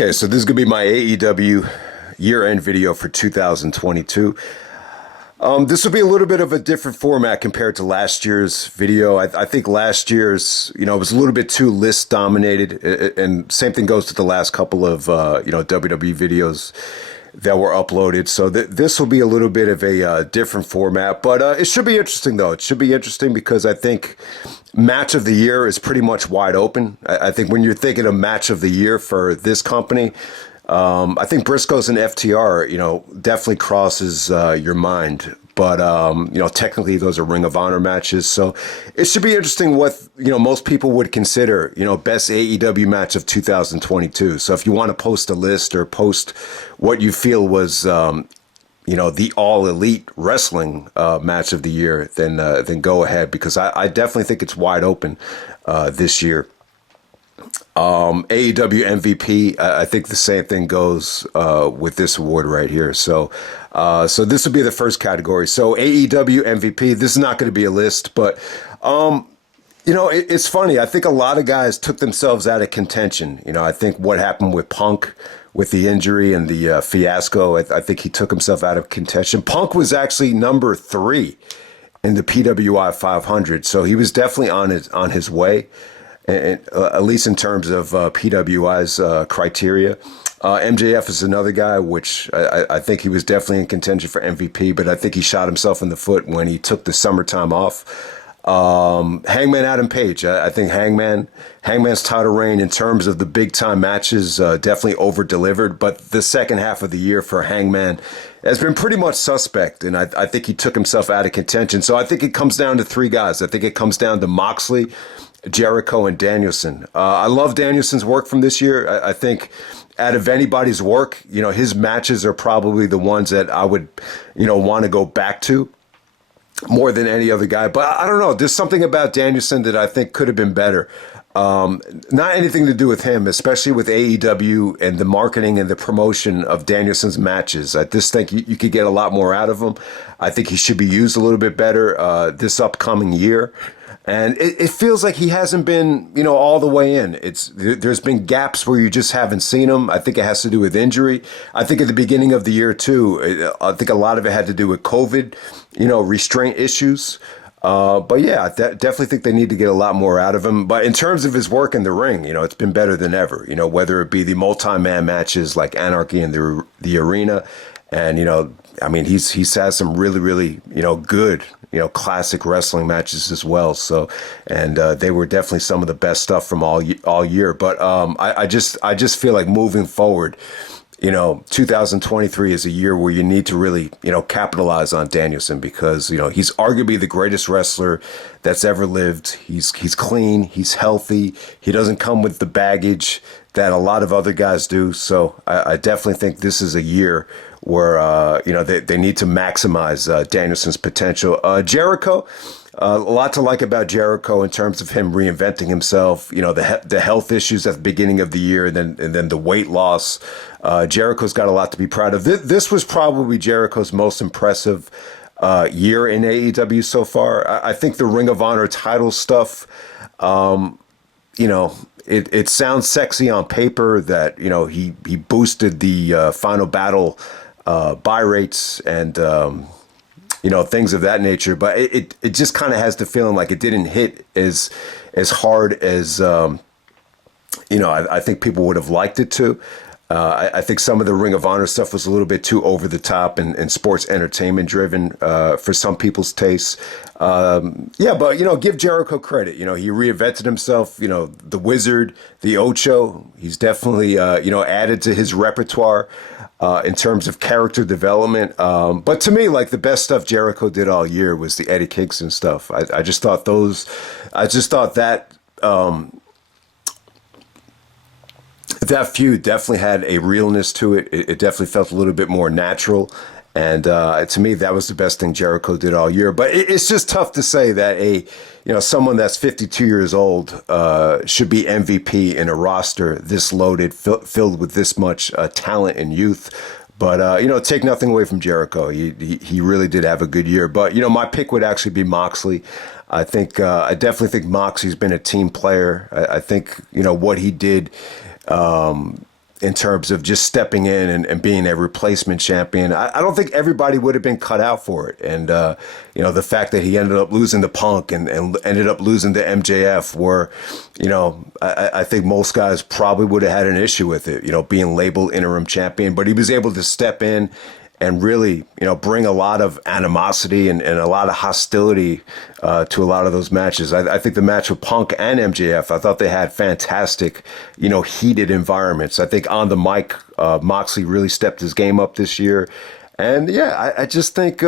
Okay, so this is going to be my AEW year-end video for 2022. This will be a little bit of a different format compared to last year's video. I think last year's, it was a little bit too list dominated, and same thing goes to the last couple of, WWE videos that were uploaded. So this will be a little bit of a different format, but it should be interesting though. It should be interesting because I think match of the year is pretty much wide open. I think when you're thinking of match of the year for this company, I think Briscoes and FTR, definitely crosses your mind. But, technically those are Ring of Honor matches. So it should be interesting what, most people would consider, best AEW match of 2022. So if you want to post a list or post what you feel was, the all elite wrestling match of the year, then go ahead, because I definitely think it's wide open this year. AEW MVP, I think the same thing goes with this award right here. So this would be the first category. So AEW MVP, this is not going to be a list, but it's funny. I think a lot of guys took themselves out of contention. I think what happened with Punk with the injury and the fiasco, I think he took himself out of contention. Punk was actually number 3 in the PWI 500, so he was definitely on his way. At least in terms of PWI's criteria. MJF is another guy, which I think he was definitely in contention for MVP, but I think he shot himself in the foot when he took the summertime off. Hangman Adam Page, I think Hangman's title reign in terms of the big time matches definitely over-delivered, but the second half of the year for Hangman has been pretty much suspect, and I think he took himself out of contention. So I think it comes down to 3 guys. I think it comes down to Moxley, Jericho, and Danielson. I love Danielson's work from this year. I think out of anybody's work, his matches are probably the ones that I would, want to go back to more than any other guy. But I don't know. There's something about Danielson that I think could have been better. Not anything to do with him, especially with AEW and the marketing and the promotion of Danielson's matches. I just think you could get a lot more out of him. I think he should be used a little bit better this upcoming year. And it feels like he hasn't been, all the way in. There's been gaps where you just haven't seen him. I think it has to do with injury. I think at the beginning of the year, too, I think a lot of it had to do with COVID, restraint issues. But yeah, I definitely think they need to get a lot more out of him. But in terms of his work in the ring, it's been better than ever, whether it be the multi-man matches like Anarchy in the arena. And, he's had some really, really, good, classic wrestling matches as well. So, and they were definitely some of the best stuff from all year. But I just feel like moving forward, 2023 is a year where you need to really, capitalize on Danielson because, he's arguably the greatest wrestler that's ever lived. He's clean. He's healthy. He doesn't come with the baggage that a lot of other guys do. So I definitely think this is a year where, they need to maximize Danielson's potential. Jericho, a lot to like about Jericho in terms of him reinventing himself, the health issues at the beginning of the year and then the weight loss. Jericho's got a lot to be proud of. This was probably Jericho's most impressive year in AEW so far. I think the Ring of Honor title stuff, it sounds sexy on paper that, he boosted the Final Battle buy rates and, things of that nature. But it just kind of has the feeling like it didn't hit as hard as, I think people would have liked it to. I think some of the Ring of Honor stuff was a little bit too over the top and sports entertainment driven for some people's tastes. But, give Jericho credit. He reinvented himself, the Wizard, the Ocho. He's definitely, added to his repertoire in terms of character development. But to me, like the best stuff Jericho did all year was the Eddie Kingston stuff. I just thought that that feud definitely had a realness to it. It definitely felt a little bit more natural. And to me, that was the best thing Jericho did all year. But it's just tough to say that someone that's 52 years old should be MVP in a roster this loaded, filled with this much talent and youth. But, take nothing away from Jericho. He really did have a good year. But, my pick would actually be Moxley. I definitely think Moxley's been a team player. I think, what he did in terms of just stepping in and being a replacement champion. I don't think everybody would have been cut out for it. And, the fact that he ended up losing to Punk and ended up losing to MJF were, I think most guys probably would have had an issue with it, being labeled interim champion. But he was able to step in and really, bring a lot of animosity and a lot of hostility to a lot of those matches. I think the match with Punk and MJF, I thought they had fantastic, heated environments. I think on the mic, Moxley really stepped his game up this year. And yeah, I just think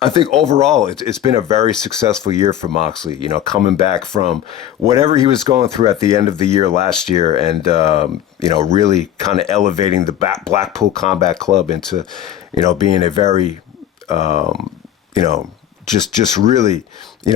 I think overall it's been a very successful year for Moxley, coming back from whatever he was going through at the end of the year last year and, really kind of elevating the Blackpool Combat Club into, being a very, just really,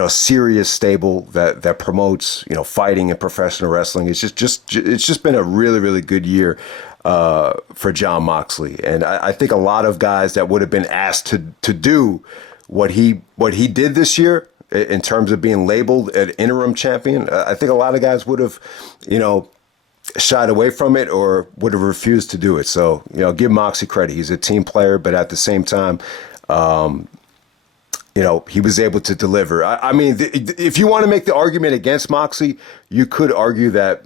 serious stable that promotes, fighting and professional wrestling. It's just been a really, really good year for Jon Moxley. And I think a lot of guys that would have been asked to do what he did this year in terms of being labeled an interim champion, I think a lot of guys would have, shied away from it or would have refused to do it. So, give Moxley credit. He's a team player, but at the same time, he was able to deliver. I mean, if you want to make the argument against Moxley, you could argue that,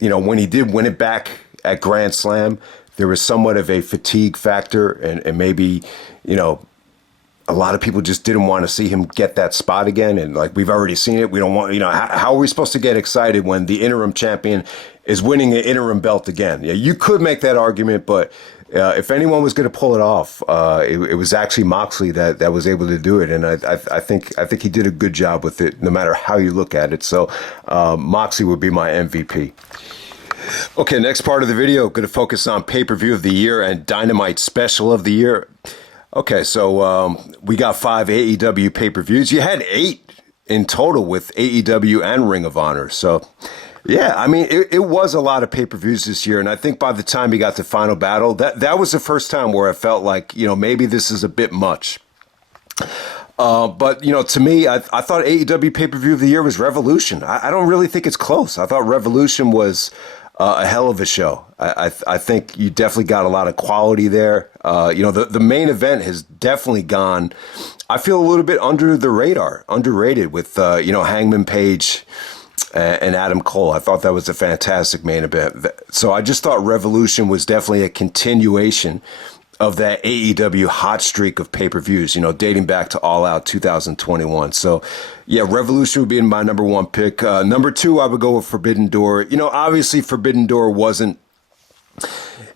when he did win it back at Grand Slam, there was somewhat of a fatigue factor and maybe, a lot of people just didn't want to see him get that spot again. And like, we've already seen it. We don't want, how are we supposed to get excited when the interim champion is winning an interim belt again? Yeah, you could make that argument, but if anyone was going to pull it off, it was actually Moxley that was able to do it. And I think he did a good job with it, no matter how you look at it. So Moxley would be my MVP. Okay, next part of the video, going to focus on pay-per-view of the year and Dynamite Special of the year. Okay, so we got 5 AEW pay-per-views. You had 8 in total with AEW and Ring of Honor. So, yeah, I mean, it was a lot of pay-per-views this year. And I think by the time you got to Final Battle, that was the first time where I felt like, maybe this is a bit much. But, to me, I thought AEW pay-per-view of the year was Revolution. I don't really think it's close. I thought Revolution was a hell of a show. I think you definitely got a lot of quality there. The main event has definitely gone, I feel, a little bit under the radar, underrated with, Hangman Page and Adam Cole. I thought that was a fantastic main event. So I just thought Revolution was definitely a continuation of that AEW hot streak of pay-per-views, dating back to All Out 2021. So, yeah, Revolution would be my number 1 pick. Number 2, I would go with Forbidden Door. Obviously Forbidden Door wasn't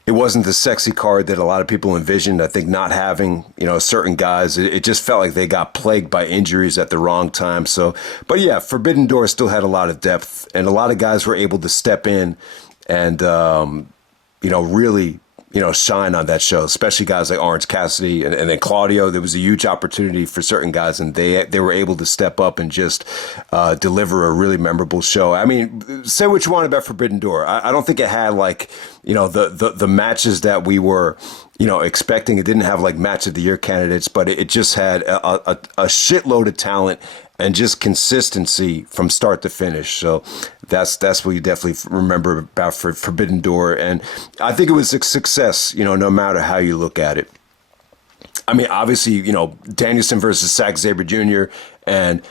the sexy card that a lot of people envisioned. I think not having, certain guys, it just felt like they got plagued by injuries at the wrong time. So, but yeah, Forbidden Door still had a lot of depth and a lot of guys were able to step in and, really, shine on that show, especially guys like Orange Cassidy and then Claudio. There was a huge opportunity for certain guys, and they were able to step up and just deliver a really memorable show. I mean, say what you want about Forbidden Door. I don't think it had like, the matches that we were, expecting. It didn't have like match of the year candidates, but it just had a shitload of talent and just consistency from start to finish. So that's what you definitely remember about Forbidden Door. And I think it was a success, no matter how you look at it. I mean, obviously, Danielson versus Zack Sabre Jr. and,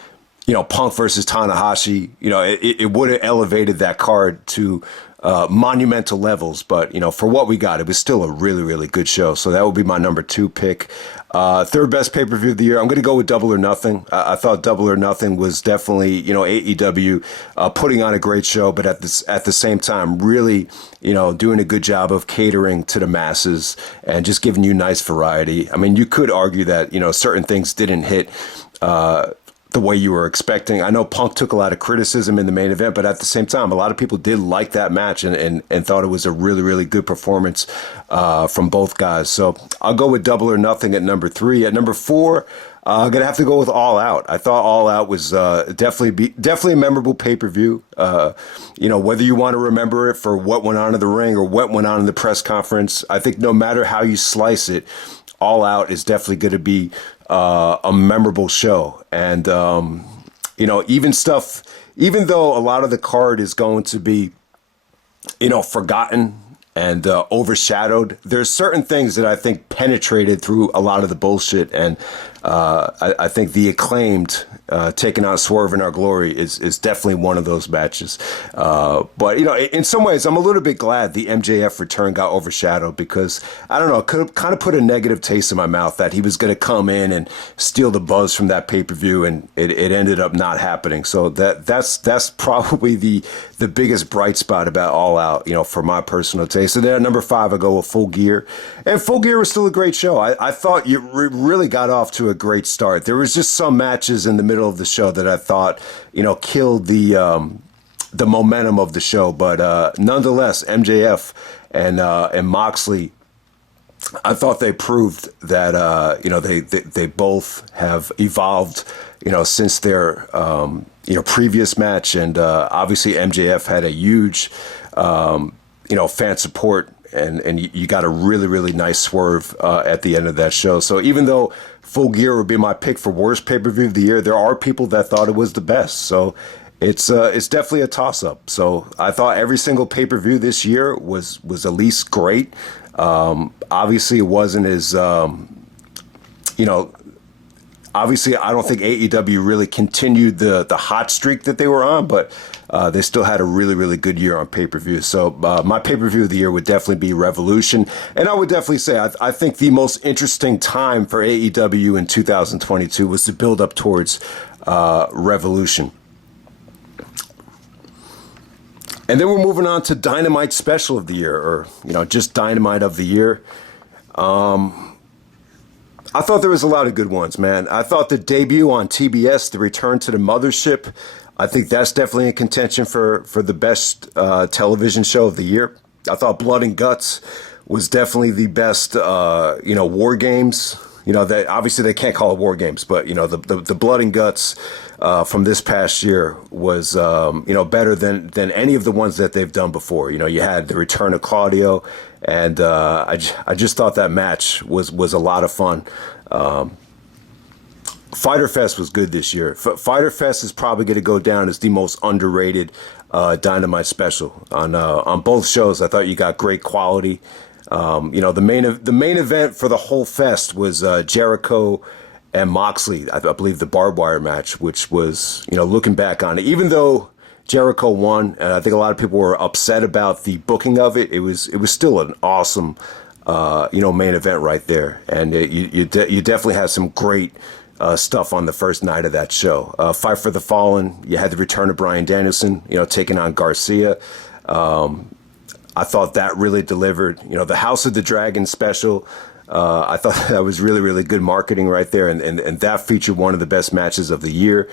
Punk versus Tanahashi, it would have elevated that card to monumental levels. But, for what we got, it was still a really, really good show. So that would be my number 2 pick. Third best pay-per-view of the year, I'm going to go with Double or Nothing. I thought Double or Nothing was definitely, AEW putting on a great show, but at the same time, really, doing a good job of catering to the masses and just giving you nice variety. I mean, you could argue that, certain things didn't hit the way you were expecting. I know Punk took a lot of criticism in the main event, but at the same time, a lot of people did like that match and thought it was a really, really good performance from both guys. So I'll go with Double or Nothing at number 3. At number 4, I'm going to have to go with All Out. I thought All Out was definitely a memorable pay-per-view. Whether you want to remember it for what went on in the ring or what went on in the press conference, I think no matter how you slice it, All Out is definitely going to be a memorable show. And, even though a lot of the card is going to be, forgotten and overshadowed. There's certain things that I think penetrated through a lot of the bullshit, and I think the Acclaimed taking out Swerve in Our Glory is definitely one of those matches. But in some ways, I'm a little bit glad the MJF return got overshadowed, because I don't know, it could have kind of put a negative taste in my mouth that he was going to come in and steal the buzz from that pay-per-view, and it ended up not happening. So that's probably the biggest bright spot about All Out, for my personal taste. And then at number 5, I go with Full Gear, and Full Gear was still a great show. I thought you really got off to a great start. There was just some matches in the middle of the show that I thought, killed the momentum of the show. But nonetheless, MJF and Moxley, I thought they proved that they both have evolved, since their previous match, and obviously MJF had a huge fan support, and you got a really, really nice swerve at the end of that show. So even though Full Gear would be my pick for worst pay-per-view of the year, there are people that thought it was the best. So it's definitely a toss-up. So I thought every single pay-per-view this year was at least great. Obviously, it wasn't as obviously, I don't think AEW really continued the hot streak that they were on, but they still had a really, really good year on pay-per-view. So my pay-per-view of the year would definitely be Revolution. And I would definitely say I think the most interesting time for AEW in 2022 was to build up towards Revolution. And then we're moving on to Dynamite Special of the year, or, just Dynamite of the year. I thought there was a lot of good ones, man. I thought the debut on TBS, the return to the mothership, I think that's definitely in contention for the best television show of the year. I thought Blood and Guts was definitely the best, War Games. That obviously they can't call it War Games, but the Blood and Guts from this past year was better than any of the ones that they've done before. You had the return of Claudio, and I just thought that match was a lot of fun. Fyter Fest was good this year. Fyter Fest is probably going to go down as the most underrated Dynamite Special on both shows. I thought you got great quality. The main event for the whole fest was Jericho and Moxley, I believe the barbed wire match, which was, looking back on it, even though Jericho won, and I think a lot of people were upset about the booking of it, it was still an awesome, main event right there. And you definitely had some great stuff on the first night of that show. Fight for the Fallen, you had the return of Bryan Danielson, taking on Garcia. I thought that really delivered. The House of the Dragon special, I thought that was really, really good marketing right there, and that featured one of the best matches of the year.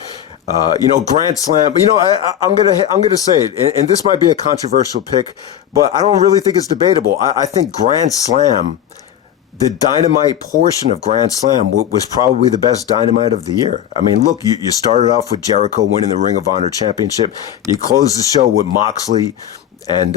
Grand Slam. I'm gonna say it, and this might be a controversial pick, but I don't really think it's debatable. I think Grand Slam, the Dynamite portion of Grand Slam, was probably the best Dynamite of the year. I mean, look, you started off with Jericho winning the Ring of Honor Championship. You closed the show with Moxley and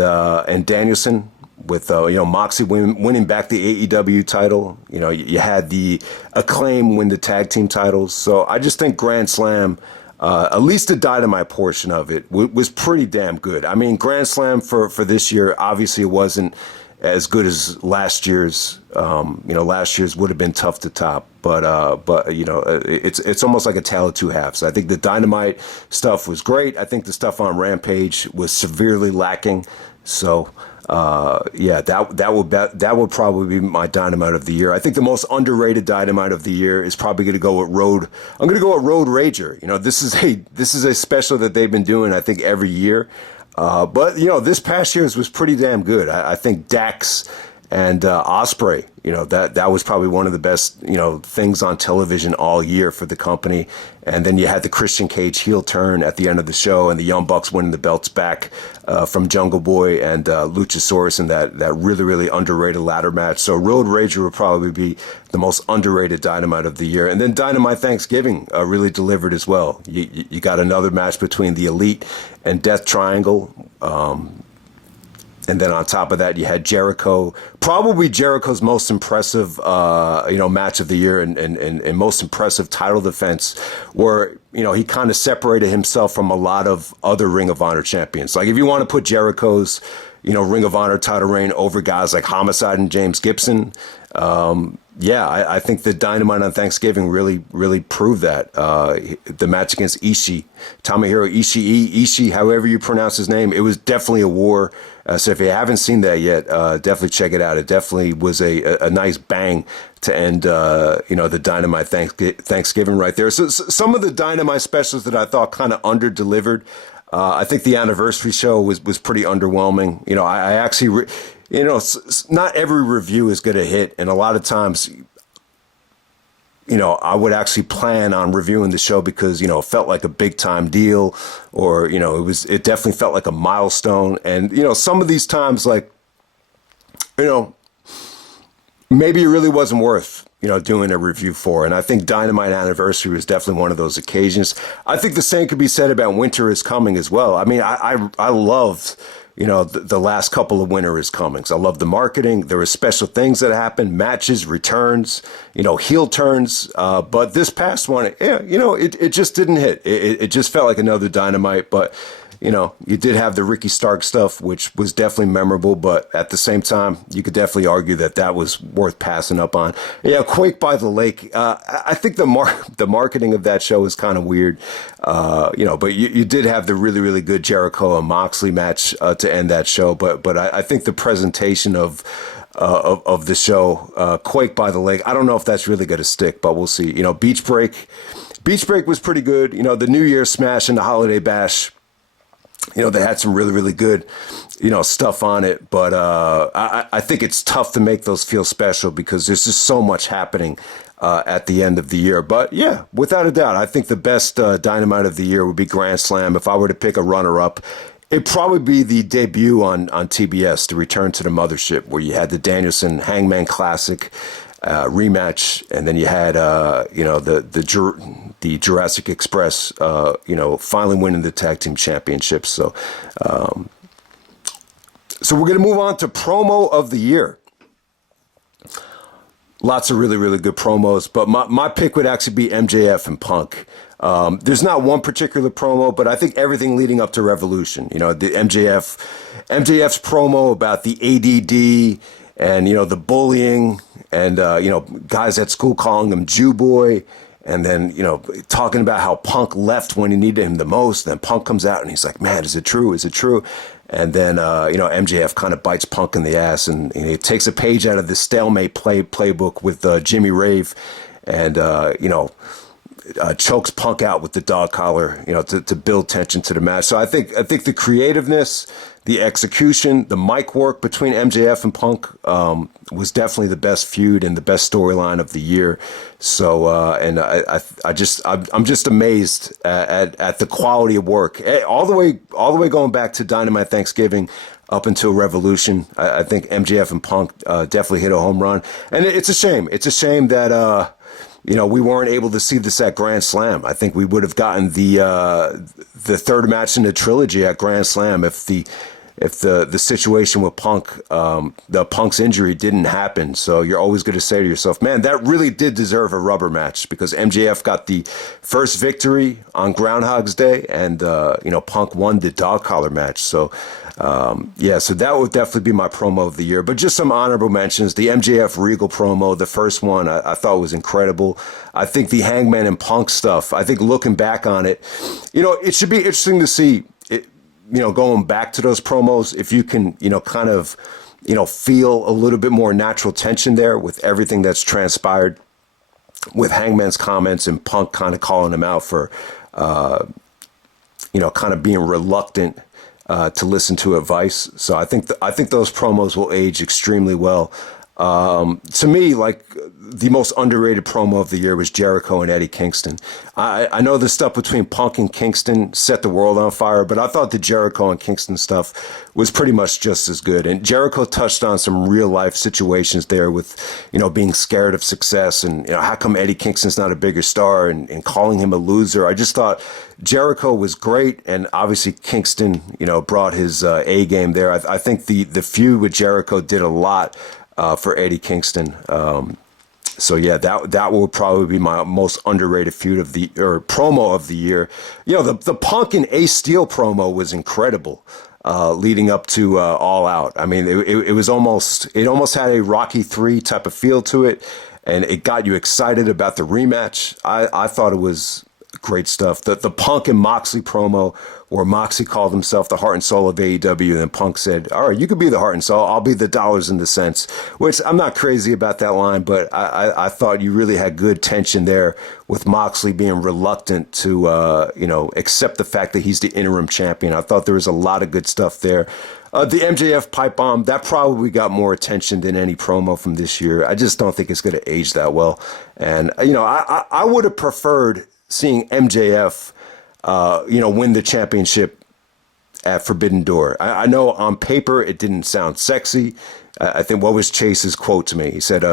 Danielson, with Moxley winning back the AEW title. You had the Acclaim win the tag team titles. So I just think Grand Slam, at least the Dynamite portion of it, was pretty damn good. I mean, Grand Slam for this year, obviously it wasn't as good as last year's. Last year's would have been tough to top, but it's almost like a tale of two halves. I think the Dynamite stuff was great. I think the stuff on Rampage was severely lacking. So that would probably be my Dynamite of the year. I think the most underrated Dynamite of the year is probably going to go with Road. I'm going to go with Road Rager. This is a special that they've been doing, I think, every year. But this past year's was pretty damn good. I think Dax and Ospreay, that was probably one of the best, things on television all year for the company. And then you had the Christian Cage heel turn at the end of the show, and the Young Bucks winning the belts back from Jungle Boy and Luchasaurus in that really, really underrated ladder match. So Road Rager would probably be the most underrated Dynamite of the year. And then Dynamite Thanksgiving really delivered as well. You got another match between the Elite and Death Triangle. And then on top of that, you had Jericho, probably Jericho's most impressive, match of the year and most impressive title defense, where, he kind of separated himself from a lot of other Ring of Honor champions. Like, if you want to put Jericho's, Ring of Honor title reign over guys like Homicide and James Gibson. I think the Dynamite on Thanksgiving really proved that. The match against Ishii, Tomohiro Ishii, however you pronounce his name, it was definitely a war. So if you haven't seen that yet, definitely check it out. It definitely was a nice bang to end, the Dynamite Thanksgiving right there. So some of the Dynamite specials that I thought kind of under-delivered. I think the anniversary show was pretty underwhelming. I actually, not every review is going to hit. And a lot of times, I would actually plan on reviewing the show because, it felt like a big time deal or, it definitely felt like a milestone. And, some of these times, like, maybe it really wasn't worth, doing a review for. And I think Dynamite Anniversary was definitely one of those occasions. I think the same could be said about Winter is Coming as well. I mean, I loved, the last couple of Winter is Comings. I love the marketing. There were special things that happened, matches, returns, heel turns. But this past one, it just didn't hit. It just felt like another Dynamite. But, you did have the Ricky Stark stuff, which was definitely memorable. But at the same time, you could definitely argue that was worth passing up on. Yeah, Quake by the Lake. I think the marketing of that show is kind of weird. But you did have the really good Jericho and Moxley match to end that show. But I think the presentation of the show, Quake by the Lake, I don't know if that's really going to stick, but we'll see. Beach Break was pretty good. The New Year's Smash and the Holiday Bash. They had some really good, stuff on it. But I think it's tough to make those feel special because there's just so much happening at the end of the year. But yeah, without a doubt, I think the best Dynamite of the year would be Grand Slam. If I were to pick a runner-up, it'd probably be the debut on TBS, the Return to the Mothership, where you had the Danielson Hangman Classic rematch, and then you had the Jurassic Express finally winning the tag team championships. So we're going to move on to promo of the year. Lots of really good promos, but my pick would actually be MJF and Punk. There's not one particular promo, but I think everything leading up to Revolution, the MJF's promo about the ADD and, the bullying and, guys at school calling him Jew boy. And then, talking about how Punk left when he needed him the most. Then Punk comes out and he's like, man, is it true? Is it true? And then, MJF kind of bites Punk in the ass and he takes a page out of the stalemate playbook with Jimmy Rave and, chokes Punk out with the dog collar, to build tension to the match. So I think the creativeness, the execution, the mic work between MJF and Punk was definitely the best feud and the best storyline of the year. So I'm just amazed at the quality of work all the way going back to Dynamite Thanksgiving up until Revolution. I think MJF and Punk definitely hit a home run, and it's a shame. It's a shame that. We weren't able to see this at Grand Slam. I think we would have gotten the third match in the trilogy at Grand Slam if the situation with Punk, the Punk's injury didn't happen. So you're always going to say to yourself, man, that really did deserve a rubber match because MJF got the first victory on Groundhog's Day and, Punk won the dog collar match. So, so that would definitely be my promo of the year. But just some honorable mentions. The MJF Regal promo, the first one, I thought was incredible. I think the Hangman and Punk stuff, I think looking back on it, it should be interesting to see, going back to those promos, if you can, kind of, feel a little bit more natural tension there with everything that's transpired with Hangman's comments and Punk kind of calling him out for, kind of being reluctant to listen to advice. So I think those promos will age extremely well. To me, like the most underrated promo of the year was Jericho and Eddie Kingston. I know the stuff between Punk and Kingston set the world on fire, but I thought the Jericho and Kingston stuff was pretty much just as good. And Jericho touched on some real life situations there with, being scared of success and, how come Eddie Kingston's not a bigger star and calling him a loser. I just thought Jericho was great. And obviously Kingston, brought his A game there. I think the feud with Jericho did a lot for Eddie Kingston. So yeah, that will probably be my most underrated feud promo of the year. The Punk and Ace Steel promo was incredible. leading up to All Out. I mean, it was it almost had a Rocky 3 type of feel to it, and it got you excited about the rematch. I thought it was great stuff. The Punk and Moxley promo, where Moxley called himself the heart and soul of AEW, and then Punk said, all right, you could be the heart and soul, I'll be the dollars and the cents, which I'm not crazy about that line, but I thought you really had good tension there with Moxley being reluctant to, accept the fact that he's the interim champion. I thought there was a lot of good stuff there. The MJF pipe bomb, that probably got more attention than any promo from this year. I just don't think it's going to age that well. And, I would have preferred seeing MJF, win the championship at Forbidden Door. I know on paper it didn't sound sexy. I think what was Chase's quote to me? He said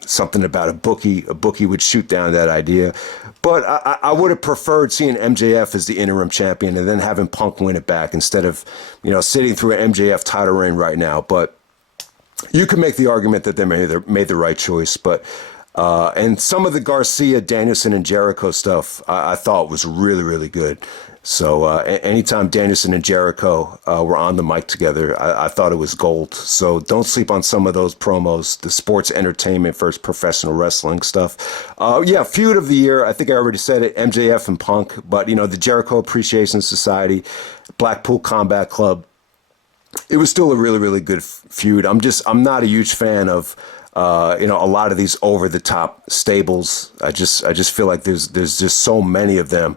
something about a bookie. A bookie would shoot down that idea. But I would have preferred seeing MJF as the interim champion and then having Punk win it back instead of, sitting through an MJF title reign right now. But you could make the argument that they made the right choice. But and some of the Garcia, Danielson, and Jericho stuff I thought was really, really good. So anytime Danielson and Jericho were on the mic together, I thought it was gold. So don't sleep on some of those promos, the sports entertainment versus professional wrestling stuff. Feud of the year, I think I already said it, MJF and Punk. But, the Jericho Appreciation Society, Blackpool Combat Club, it was still a really, really good feud. I'm not a huge fan of a lot of these over the top stables. I just feel like there's just so many of them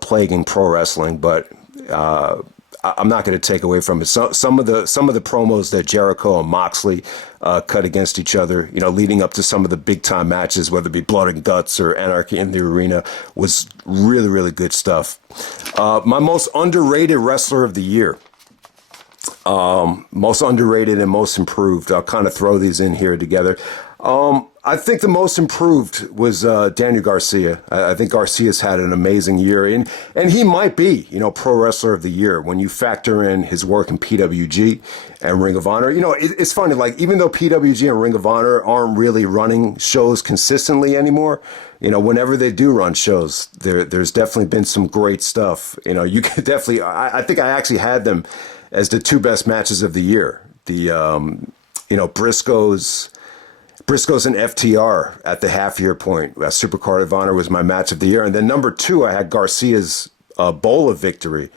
plaguing pro wrestling, but I'm not going to take away from it. Some of the promos that Jericho and Moxley cut against each other, leading up to some of the big time matches, whether it be Blood and Guts or Anarchy in the Arena, was really, really good stuff. My most underrated wrestler of the year. Most underrated and most improved. I'll kind of throw these in here together. I think the most improved was Daniel Garcia. I think Garcia's had an amazing year, and he might be, Pro Wrestler of the Year when you factor in his work in PWG and Ring of Honor. It's funny, like even though PWG and Ring of Honor aren't really running shows consistently anymore, whenever they do run shows, there's definitely been some great stuff. You could definitely, I think I actually had them as the two best matches of the year. The, Briscoes and FTR at the half-year point. Supercard of Honor was my match of the year. And then number 2, I had Garcia's Bola victory.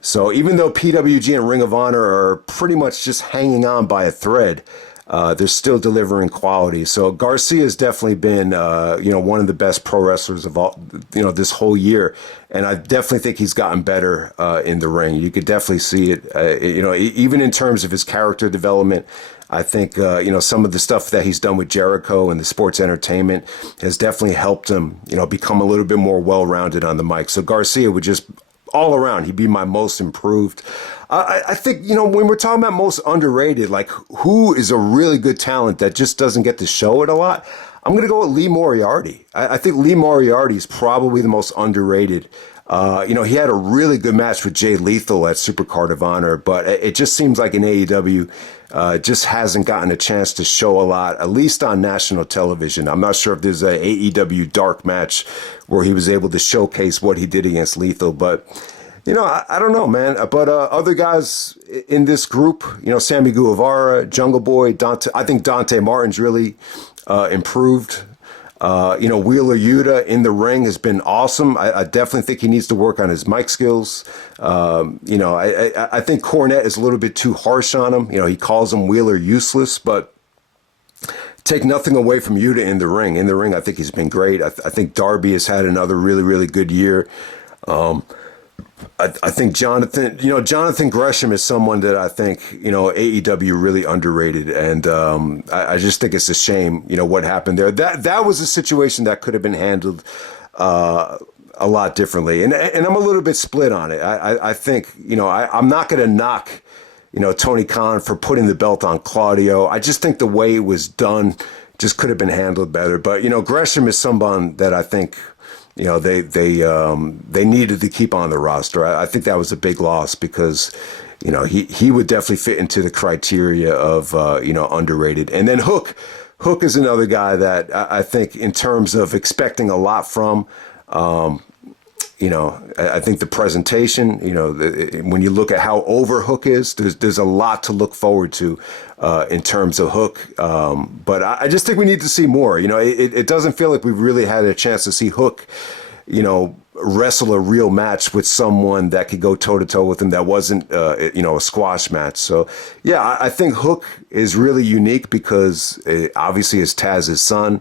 So even though PWG and Ring of Honor are pretty much just hanging on by a thread, they're still delivering quality. So Garcia's definitely been, one of the best pro wrestlers of all, this whole year. And I definitely think he's gotten better in the ring. You could definitely see it, even in terms of his character development. I think, some of the stuff that he's done with Jericho and the sports entertainment has definitely helped him, become a little bit more well-rounded on the mic. So Garcia would just, all around, he'd be my most improved. I think, when we're talking about most underrated, like who is a really good talent that just doesn't get to show it a lot, I'm going to go with Lee Moriarty. I think Lee Moriarty is probably the most underrated. He had a really good match with Jay Lethal at Supercard of Honor, but it just seems like in AEW, just hasn't gotten a chance to show a lot, at least on national television. I'm not sure if there's a AEW dark match where he was able to showcase what he did against Lethal, but I don't know, man. But other guys in this group, Sammy Guevara, Jungle Boy, Dante. I think Dante Martin's really improved. Wheeler Yuta in the ring has been awesome. I definitely think he needs to work on his mic skills. I think Cornette is a little bit too harsh on him. He calls him Wheeler useless, but take nothing away from Yuta in the ring. In the ring, I think he's been great. I think Darby has had another really, really good year. I think Jonathan Gresham is someone that I think, AEW really underrated. And I just think it's a shame, what happened there. That was a situation that could have been handled a lot differently. And I'm a little bit split on it. I think, I'm not going to knock, Tony Khan for putting the belt on Claudio. I just think the way it was done just could have been handled better. But, Gresham is someone that I think, they needed to keep on the roster. I think that was a big loss because, he would definitely fit into the criteria of, underrated. And then Hook is another guy that I think in terms of expecting a lot from, I think the presentation, when you look at how over Hook is, there's a lot to look forward to in terms of Hook. But I just think we need to see more. It doesn't feel like we've really had a chance to see Hook, wrestle a real match with someone that could go toe to toe with him that wasn't, a squash match. So, yeah, I think Hook is really unique because obviously it's Taz's son.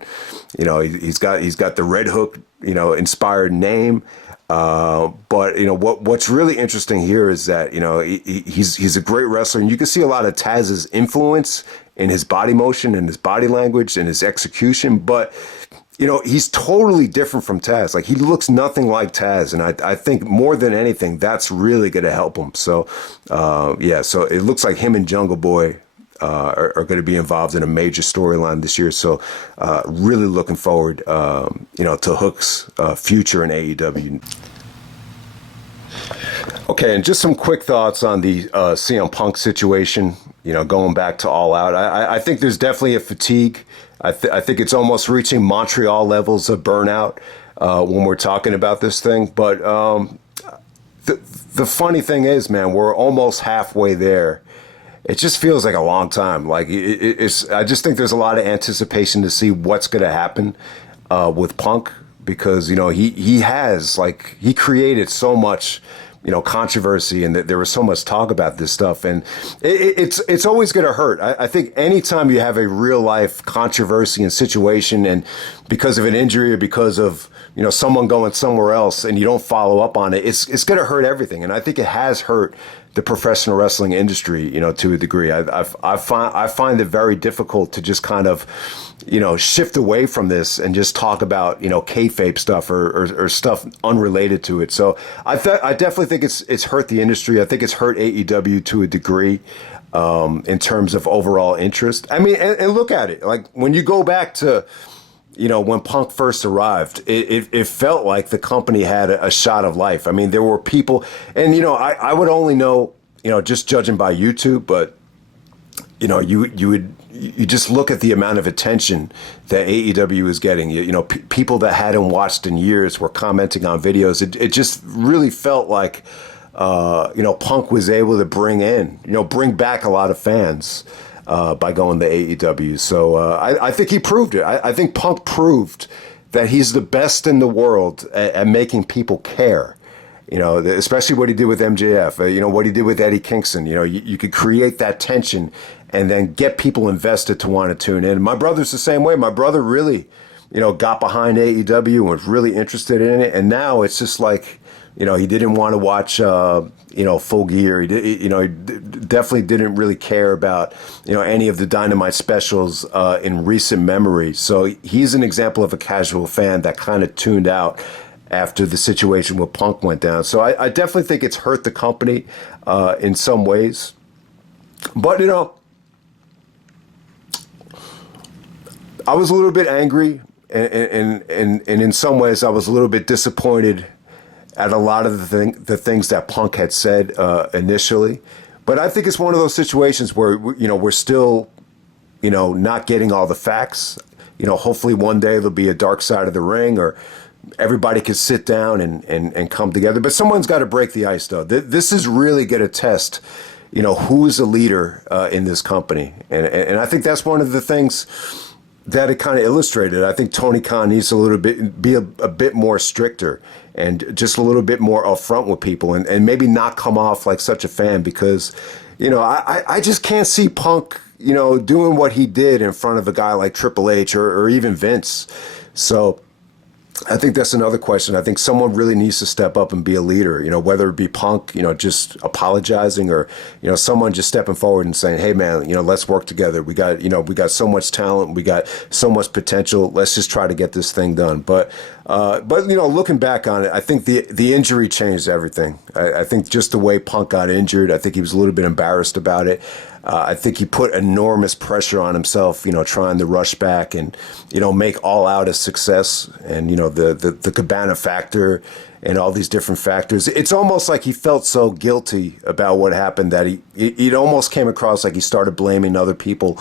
He's got the Red Hook, inspired name. But what's really interesting here is that he's a great wrestler, and you can see a lot of Taz's influence in his body motion and his body language and his execution. But he's totally different from Taz. Like, he looks nothing like Taz, and I think more than anything, that's really going to help him. So, so it looks like him and Jungle Boy are going to be involved in a major storyline this year. So, really looking forward, to Hook's future in AEW. Okay, and just some quick thoughts on the CM Punk situation. Going back to All Out, I think there's definitely a fatigue. I think it's almost reaching Montreal levels of burnout when we're talking about this thing. But the funny thing is, man, we're almost halfway there. It just feels like a long time. Like it's. I just think there's a lot of anticipation to see what's going to happen with Punk because he created so much controversy, and that there was so much talk about this stuff, and it's always going to hurt. I think anytime you have a real life controversy and situation, and because of an injury or because of someone going somewhere else, and you don't follow up on it, it's going to hurt everything. And I think it has hurt the professional wrestling industry, to a degree. I find it very difficult to just kind of, shift away from this and just talk about, kayfabe stuff or stuff unrelated to it. So I definitely think it's hurt the industry. I think it's hurt AEW to a degree in terms of overall interest. I mean, and look at it. Like, when you go back to, when Punk first arrived, it felt like the company had a shot of life. I mean, there were people, and, I would only know, just judging by YouTube, but, you just look at the amount of attention that AEW is getting. People that hadn't watched in years were commenting on videos. It just really felt like, Punk was able to bring back a lot of fans. By going to AEW. So I think he proved it. I think Punk proved that he's the best in the world at making people care. Especially what he did with MJF, what he did with Eddie Kingston. You could create that tension and then get people invested to want to tune in. My brother's the same way. My brother really, got behind AEW and was really interested in it. And now it's just like, he didn't want to watch, Full Gear. He definitely didn't really care about, any of the Dynamite specials in recent memory. So he's an example of a casual fan that kind of tuned out after the situation with Punk went down. So I definitely think it's hurt the company in some ways. But, I was a little bit angry, and in some ways I was a little bit disappointed at a lot of the things that Punk had said initially. But I think it's one of those situations where, we're still, not getting all the facts. Hopefully one day there'll be a dark side of the ring, or everybody can sit down and come together. But someone's got to break the ice, though. This is really going to test, who is a leader in this company. And I think that's one of the things that it kind of illustrated. I think Tony Khan needs to be a bit more stricter and just a little bit more upfront with people, and maybe not come off like such a fan, because, I just can't see Punk, doing what he did in front of a guy like Triple H or even Vince. So I think that's another question. I think someone really needs to step up and be a leader, whether it be Punk, just apologizing, or, someone just stepping forward and saying, hey, man, let's work together. We got so much talent. We got so much potential. Let's just try to get this thing done. But looking back on it, I think the injury changed everything. I think just the way Punk got injured, I think he was a little bit embarrassed about it. I think he put enormous pressure on himself, trying to rush back and, make All Out a success. And, the Cabana factor and all these different factors. It's almost like he felt so guilty about what happened that it almost came across like he started blaming other people,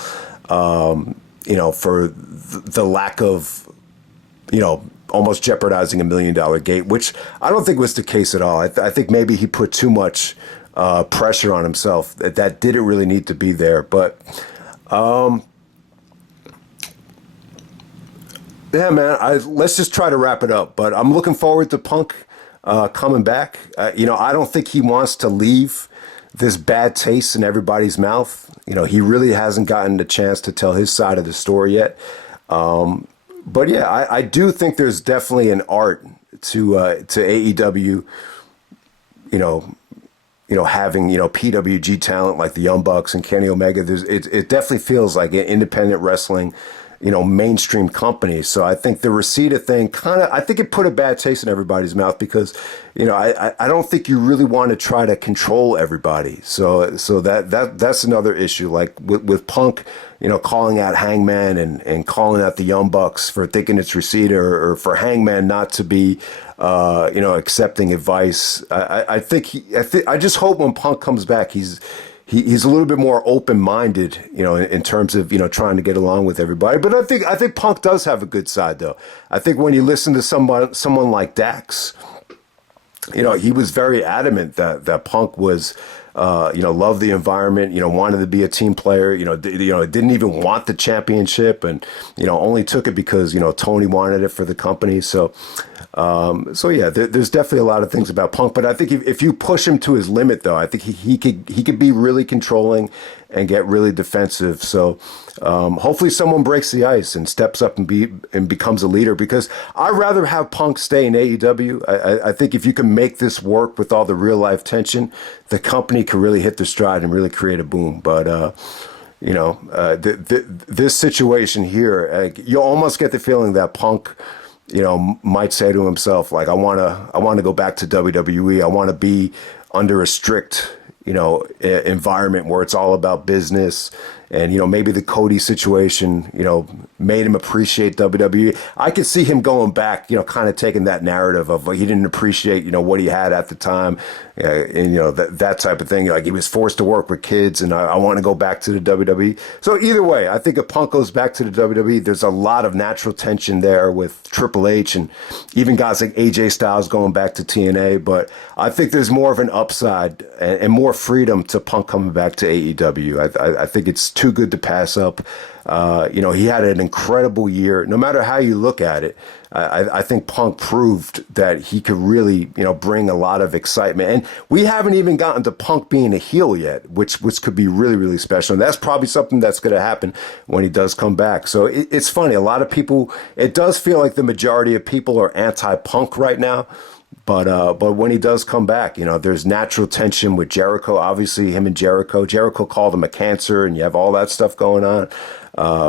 for the lack of, almost jeopardizing $1 million gate, which I don't think was the case at all. I think maybe he put too much pressure on himself that didn't really need to be there. But yeah, man, let's just try to wrap it up. But I'm looking forward to Punk coming back. I don't think he wants to leave this bad taste in everybody's mouth. He really hasn't gotten the chance to tell his side of the story yet. But yeah, I do think there's definitely an art to AEW, having, PWG talent like the Young Bucks and Kenny Omega. It definitely feels like an independent wrestling, mainstream company. So I think the Reseda thing I think it put a bad taste in everybody's mouth because, I don't think you really want to try to control everybody. So that's another issue. Like with Punk, calling out Hangman and calling out the Young Bucks for thinking it's Reseda or for Hangman not to be, accepting advice. I just hope when Punk comes back, he's a little bit more open-minded, in terms of, trying to get along with everybody. But I think Punk does have a good side, though. I think when you listen to someone like Dax, he was very adamant that Punk was, loved the environment, wanted to be a team player, didn't even want the championship and, only took it because, Tony wanted it for the company. So yeah, there's definitely a lot of things about Punk, but I think if you push him to his limit, though, I think he could be really controlling and get really defensive. So hopefully someone breaks the ice and steps up and becomes a leader, because I'd rather have Punk stay in AEW. I think if you can make this work with all the real life tension, the company could really hit their stride and really create a boom. But this situation here, you almost get the feeling that Punk, might say to himself, like, I want to go back to WWE. I want to be under a strict, environment where it's all about business. And, maybe the Cody situation, made him appreciate WWE. I could see him going back, kind of taking that narrative of like, he didn't appreciate, what he had at the time. And, that type of thing. Like, he was forced to work with kids and I want to go back to the WWE. So either way, I think if Punk goes back to the WWE, there's a lot of natural tension there with Triple H and even guys like AJ Styles going back to TNA. But I think there's more of an upside and more freedom to Punk coming back to AEW. I think it's too good to pass up. He had an incredible year. No matter how you look at it, I think Punk proved that he could really, bring a lot of excitement. And we haven't even gotten to Punk being a heel yet, which could be really, really special. And that's probably something that's going to happen when he does come back. So it's funny. A lot of people, it does feel like the majority of people are anti-Punk right now. But when he does come back, there's natural tension with Jericho. Obviously, him and Jericho. Jericho called him a cancer, and you have all that stuff going on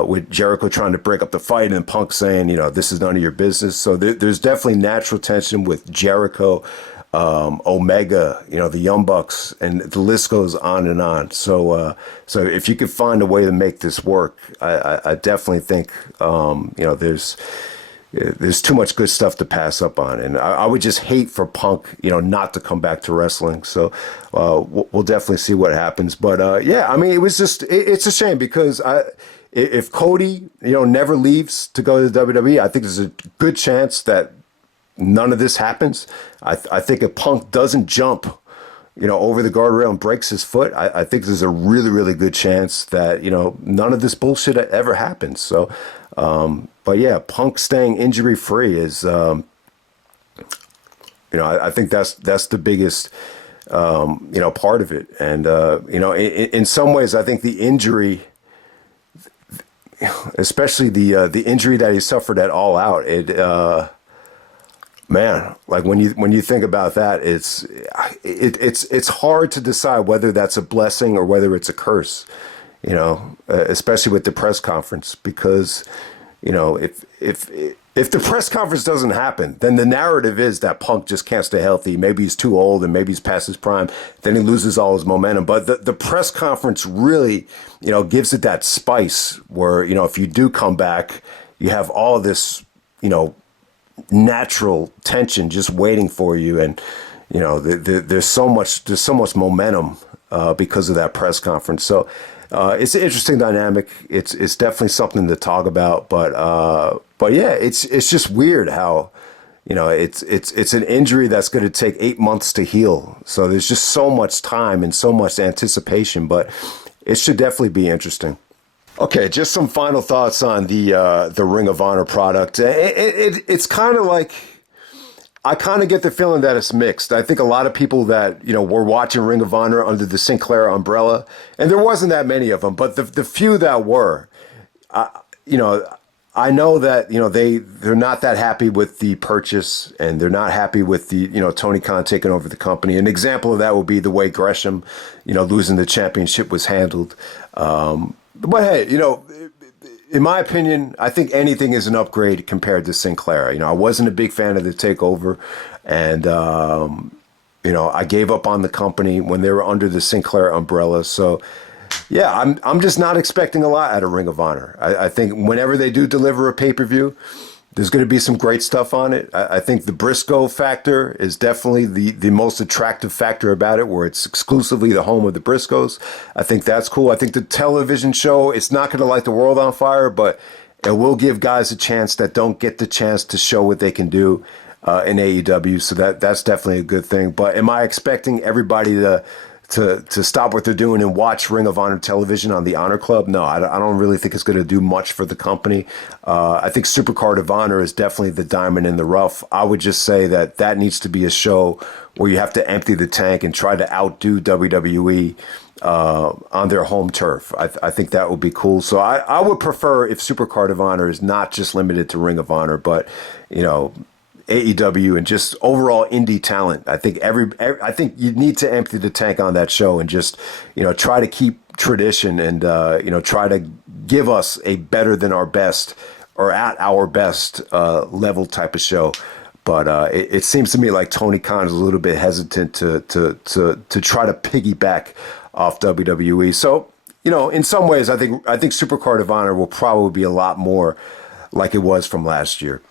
with Jericho trying to break up the fight and Punk saying, this is none of your business. So there's definitely natural tension with Jericho, Omega, the Young Bucks, and the list goes on and on. So if you could find a way to make this work, I definitely think, there's too much good stuff to pass up on. And I would just hate for Punk, not to come back to wrestling. So we'll definitely see what happens. But yeah, I mean, it was just, it's a shame because if Cody, never leaves to go to the WWE, I think there's a good chance that none of this happens. I think if Punk doesn't jump, over the guardrail and breaks his foot, I think there's a really, really good chance that, none of this bullshit ever happens. So, but yeah, Punk staying injury free is, I think that's the biggest, part of it. And, in some ways, I think the injury, especially the injury that he suffered at All Out, man, like when you think about that, it's hard to decide whether that's a blessing or whether it's a curse, especially with the press conference, because, if the press conference doesn't happen, then the narrative is that Punk just can't stay healthy. Maybe he's too old and maybe he's past his prime. Then he loses all his momentum. But the press conference really, gives it that spice where, if you do come back, you have all this, natural tension just waiting for you. And, there's so much momentum because of that press conference. So it's an interesting dynamic. It's definitely something to talk about. But yeah, it's just weird how, it's an injury that's going to take 8 months to heal. So there's just so much time and so much anticipation. But it should definitely be interesting. Okay, just some final thoughts on the Ring of Honor product. It's kind of like, I kind of get the feeling that it's mixed. I think a lot of people that, were watching Ring of Honor under the Sinclair umbrella, and there wasn't that many of them, but the few that were, I know that, they're not that happy with the purchase, and they're not happy with the, Tony Khan taking over the company. An example of that would be the way Gresham, losing the championship was handled. But hey, in my opinion, I think anything is an upgrade compared to Sinclair. I wasn't a big fan of the takeover, and I gave up on the company when they were under the Sinclair umbrella. So, yeah, I'm just not expecting a lot out of Ring of Honor. I think whenever they do deliver a pay-per-view, there's going to be some great stuff on it. I think the Briscoe factor is definitely the most attractive factor about it, where it's exclusively the home of the Briscoes. I think that's cool. I think the television show, it's not going to light the world on fire, but it will give guys a chance that don't get the chance to show what they can do in AEW. So that's definitely a good thing. But am I expecting everybody to stop what they're doing and watch Ring of Honor television on the Honor Club? No, I don't really think it's going to do much for the company. I think Supercard of Honor is definitely the diamond in the rough. I would just say that needs to be a show where you have to empty the tank and try to outdo WWE on their home turf. I think that would be cool. So I would prefer if Supercard of Honor is not just limited to Ring of Honor, but, AEW and just overall indie talent. I think I think you need to empty the tank on that show and just, try to keep tradition and, try to give us a better than our best or at our best level type of show. But it seems to me like Tony Khan is a little bit hesitant to try to piggyback off WWE. So, in some ways, I think Supercard of Honor will probably be a lot more like it was from last year,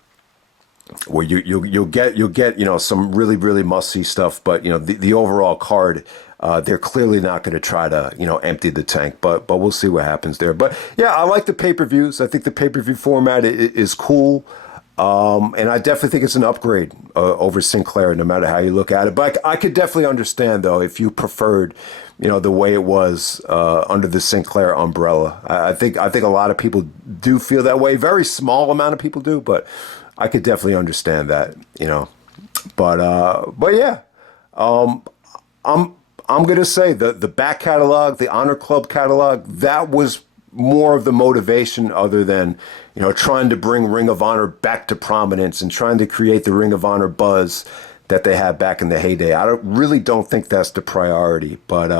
where you'll get some really, really must see stuff, but the overall card, they're clearly not going to try to empty the tank, but we'll see what happens there. But yeah, I like the pay-per-views. I think the pay-per-view format is cool, and I definitely think it's an upgrade over Sinclair, no matter how you look at it. But I could definitely understand though if you preferred the way it was under the Sinclair umbrella. I think a lot of people do feel that way. Very small amount of people do, but I could definitely understand that, but yeah, I'm gonna say the back catalog, the Honor Club catalog, that was more of the motivation, other than trying to bring Ring of Honor back to prominence and trying to create the Ring of Honor buzz that they had back in the heyday. I really don't think that's the priority, but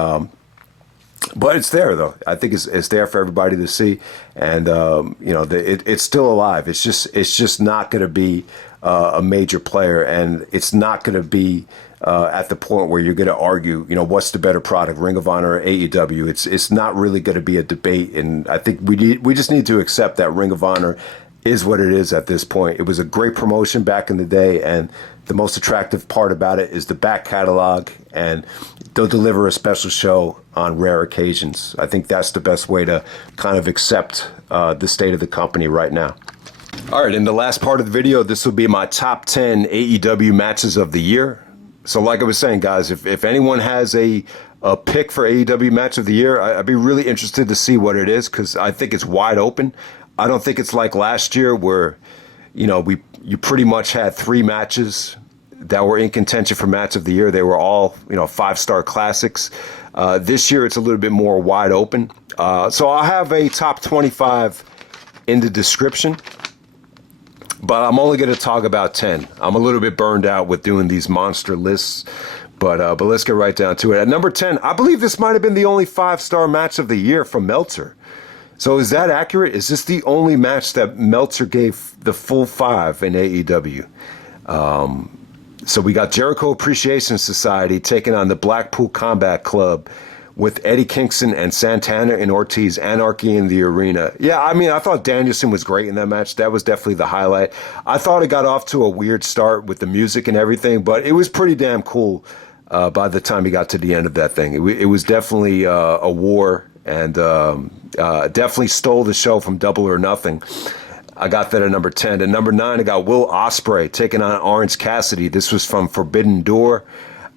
it's there though. I think it's there for everybody to see, and it's still alive. It's just not going to be a major player, and it's not going to be at the point where you're going to argue, what's the better product, Ring of Honor or AEW. It's not really going to be a debate, and I think we just need to accept that Ring of Honor is what it is at this point. It was a great promotion back in the day, and the most attractive part about it is the back catalog, and they'll deliver a special show on rare occasions. I think that's the best way to kind of accept the state of the company right now. All right, in the last part of the video, this will be my top 10 AEW matches of the year. So like I was saying, guys, if anyone has a pick for AEW match of the year, I'd be really interested to see what it is, because I think it's wide open. I don't think it's like last year where, you pretty much had 3 matches that were in contention for match of the year. They were all, 5-star classics. This year, it's a little bit more wide open. So I'll have a top 25 in the description, but I'm only going to talk about 10. I'm a little bit burned out with doing these monster lists, but let's get right down to it. At number 10, I believe this might have been the only 5-star match of the year from Meltzer. So is that accurate? Is this the only match that Meltzer gave the full 5 in AEW? So we got Jericho Appreciation Society taking on the Blackpool Combat Club with Eddie Kingston and Santana and Ortiz, Anarchy in the Arena. Yeah, I thought Danielson was great in that match. That was definitely the highlight. I thought it got off to a weird start with the music and everything, but it was pretty damn cool by the time he got to the end of that thing. It was definitely a war, and definitely stole the show from Double or Nothing. I got that at number 10. At number 9, I got Will Ospreay taking on Orange Cassidy. This was from Forbidden Door.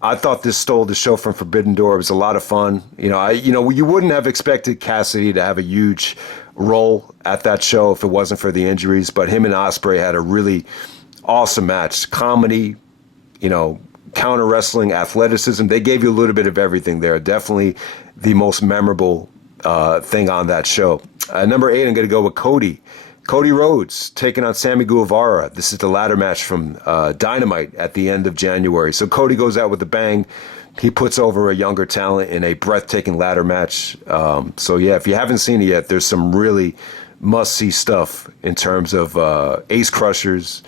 I thought this stole the show from Forbidden Door. It was a lot of fun. You wouldn't have expected Cassidy to have a huge role at that show if it wasn't for the injuries, but him and Ospreay had a really awesome match. Comedy, counter wrestling, athleticism. They gave you a little bit of everything there. Definitely the most memorable thing on that show. Number 8, I'm going to go with Cody. Cody Rhodes taking on Sammy Guevara. This is the ladder match from Dynamite at the end of January. So Cody goes out with a bang. He puts over a younger talent in a breathtaking ladder match. If you haven't seen it yet, there's some really must-see stuff in terms of ace crushers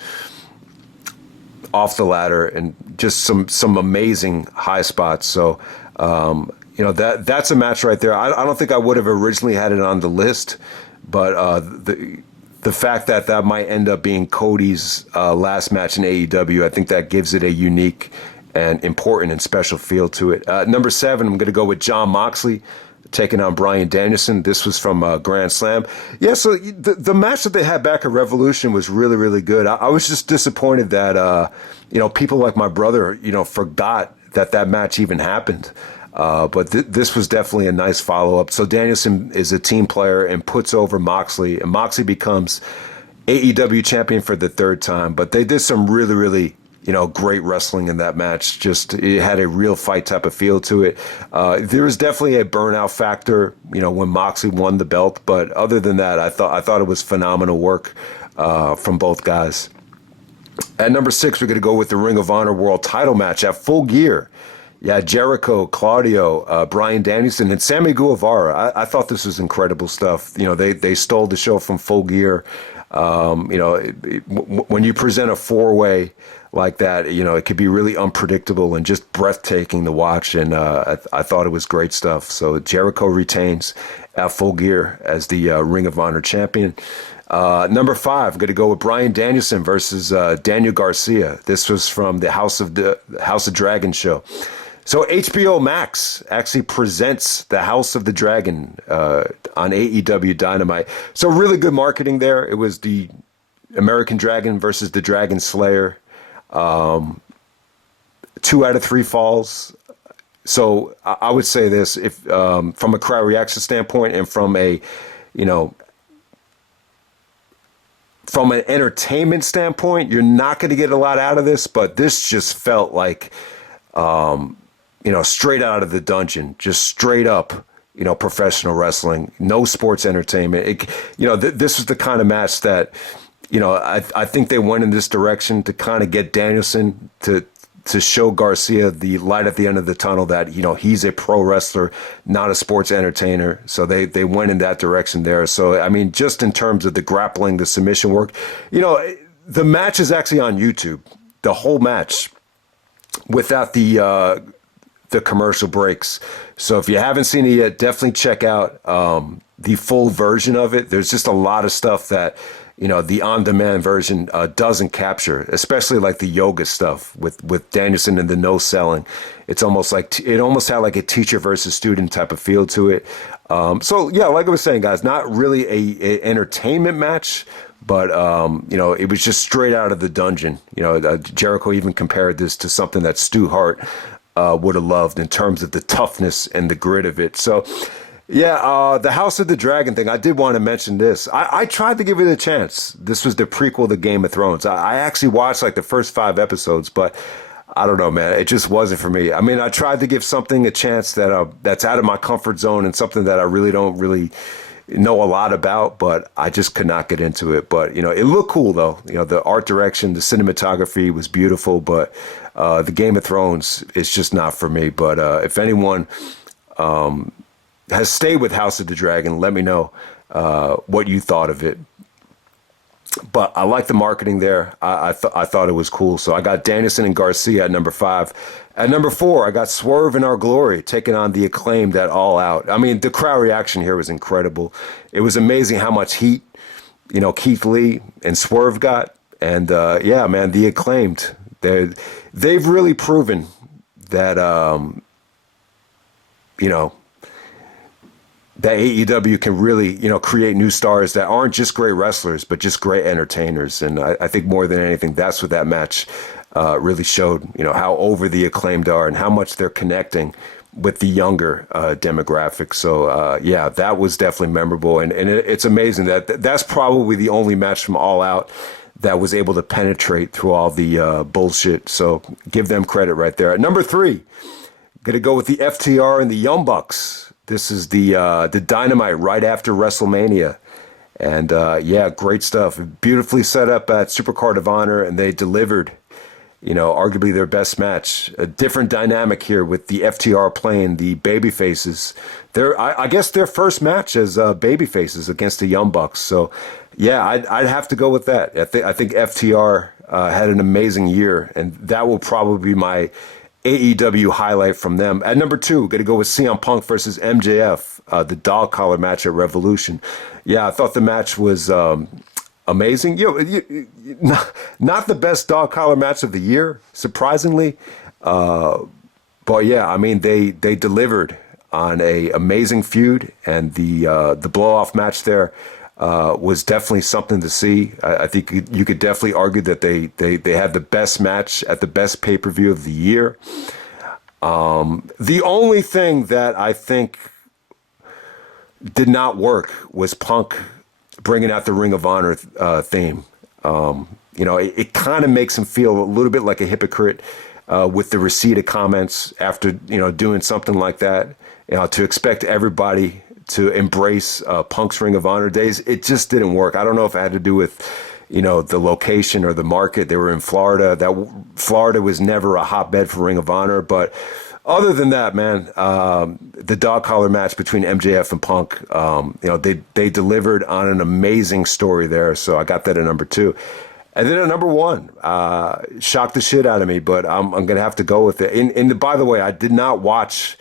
off the ladder and just some amazing high spots. So, that's a match right there. I don't think I would have originally had it on the list, but the fact that might end up being Cody's last match in AEW, I think that gives it a unique and important and special feel to it. Number 7, I'm going to go with Jon Moxley taking on Bryan Danielson. This was from Grand Slam. Yeah, so the match that they had back at Revolution was really, really good. I was just disappointed that, people like my brother, forgot that match even happened. But this was definitely a nice follow-up. So Danielson is a team player and puts over Moxley, and Moxley becomes AEW champion for the 3rd time. But they did some really, really, great wrestling in that match. Just it had a real fight type of feel to it. There was definitely a burnout factor, when Moxley won the belt. But other than that, I thought it was phenomenal work from both guys. At number 6, we're going to go with the Ring of Honor World Title match at Full Gear. Yeah, Jericho, Claudio, Bryan Danielson, and Sammy Guevara. I thought this was incredible stuff. They stole the show from Full Gear. When you present a 4-way like that, it could be really unpredictable and just breathtaking to watch. And I thought it was great stuff. So Jericho retains at Full Gear as the Ring of Honor champion. Number 5, I'm going to go with Bryan Danielson versus Daniel Garcia. This was from the House of Dragon show. So HBO Max actually presents the House of the Dragon on AEW Dynamite. So really good marketing there. It was the American Dragon versus the Dragon Slayer. 2 out of 3 falls. So I would say this, if from a crowd reaction standpoint and from a, from an entertainment standpoint, you're not going to get a lot out of this, but this just felt like, straight out of the dungeon, just straight up, professional wrestling, no sports entertainment. This was the kind of match that, I think they went in this direction to kind of get Danielson to show Garcia the light at the end of the tunnel that, he's a pro wrestler, not a sports entertainer. So they went in that direction there. So, just in terms of the grappling, the submission work, the match is actually on YouTube, the whole match, without the commercial breaks. So if you haven't seen it yet, definitely check out the full version of it. There's just a lot of stuff that, the on-demand version doesn't capture, especially like the yoga stuff with Danielson and the no selling. It's almost like it almost had like a teacher versus student type of feel to it. Like I was saying, guys, not really a entertainment match, but it was just straight out of the dungeon. Jericho even compared this to something that Stu Hart would have loved in terms of the toughness and the grit of it. So, the House of the Dragon thing, I did want to mention this. I tried to give it a chance. This was the prequel to Game of Thrones. I actually watched like the first 5 episodes, but I don't know, man. It just wasn't for me. I tried to give something a chance that's out of my comfort zone and something that I really don't know a lot about, but I just could not get into it. But, it looked cool, though. The art direction, the cinematography was beautiful, but the Game of Thrones is just not for me. But if anyone has stayed with House of the Dragon, let me know what you thought of it. But I like the marketing there. I thought it was cool. So I got Danielson and Garcia at number 5. At number 4, I got Swerve and Our Glory taking on the Acclaimed at All Out. The crowd reaction here was incredible. It was amazing how much heat, Keith Lee and Swerve got. And the Acclaimed, they've really proven that, you know, that AEW can really, you know, create new stars that aren't just great wrestlers, but just great entertainers. And I think more than anything, that's what that match really showed, you know, how over the Acclaimed are and how much they're connecting with the younger demographic. So, yeah, that was definitely memorable. And it's amazing that that's probably the only match from All Out that was able to penetrate through all the bullshit. So give them credit right there. At number 3, going to go with the FTR and the Young Bucks. This is the Dynamite right after WrestleMania. And, yeah, great stuff. Beautifully set up at Supercard of Honor, and they delivered, you know, arguably their best match. A different dynamic here with the FTR playing the babyfaces. I guess their first match as babyfaces against the Young Bucks. So, yeah, I'd have to go with that. I think FTR had an amazing year, and that will probably be my AEW highlight from them. At number 2, going to go with CM Punk versus MJF, the dog collar match at Revolution. Yeah, I thought the match was amazing. Not the best dog collar match of the year, surprisingly. But yeah, I mean, they delivered on a amazing feud, and the blow off match there was definitely something to see. I think you could definitely argue that they had the best match at the best pay-per-view of the year. The only thing that I think did not work was Punk bringing out the Ring of Honor theme. You know, it kind of makes him feel a little bit like a hypocrite with the receipt of comments after, you know, doing something like that. You know, to expect everybody to embrace Punk's Ring of Honor days, it just didn't work. I don't know if it had to do with, you know, the location or the market. They were in Florida. Florida was never a hotbed for Ring of Honor. But other than that, man, the dog collar match between MJF and Punk, you know, they delivered on an amazing story there. So I got that at number 2. And then at number 1, shocked the shit out of me, but I'm going to have to go with it. And by the way, I did not watch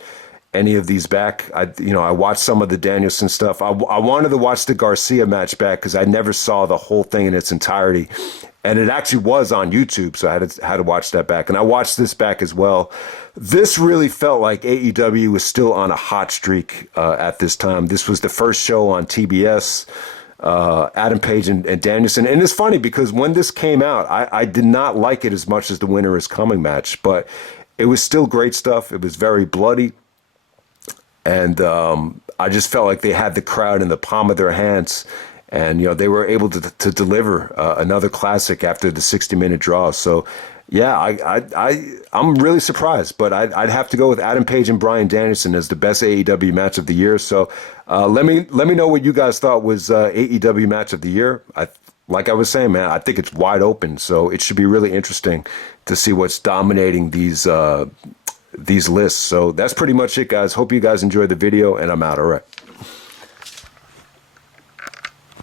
any of these back. I watched some of the Danielson stuff. I wanted to watch the Garcia match back because I never saw the whole thing in its entirety, and it actually was on YouTube, so I had to watch that back. And I watched this back as well. This really felt like AEW was still on a hot streak at this time. This was the first show on TBS. Adam Page and Danielson. And it's funny because when this came out, I did not like it as much as the Winter is Coming match, but it was still great stuff. It was very bloody. And I just felt like they had the crowd in the palm of their hands, and you know they were able to deliver another classic after the 60-minute draw. So, yeah, I'm really surprised, but I'd have to go with Adam Page and Bryan Danielson as the best AEW match of the year. So, let me know what you guys thought was AEW match of the year. Like I was saying, man, I think it's wide open, so it should be really interesting to see what's dominating these lists. So that's pretty much it, guys. Hope you guys enjoyed the video, and I'm out. All right.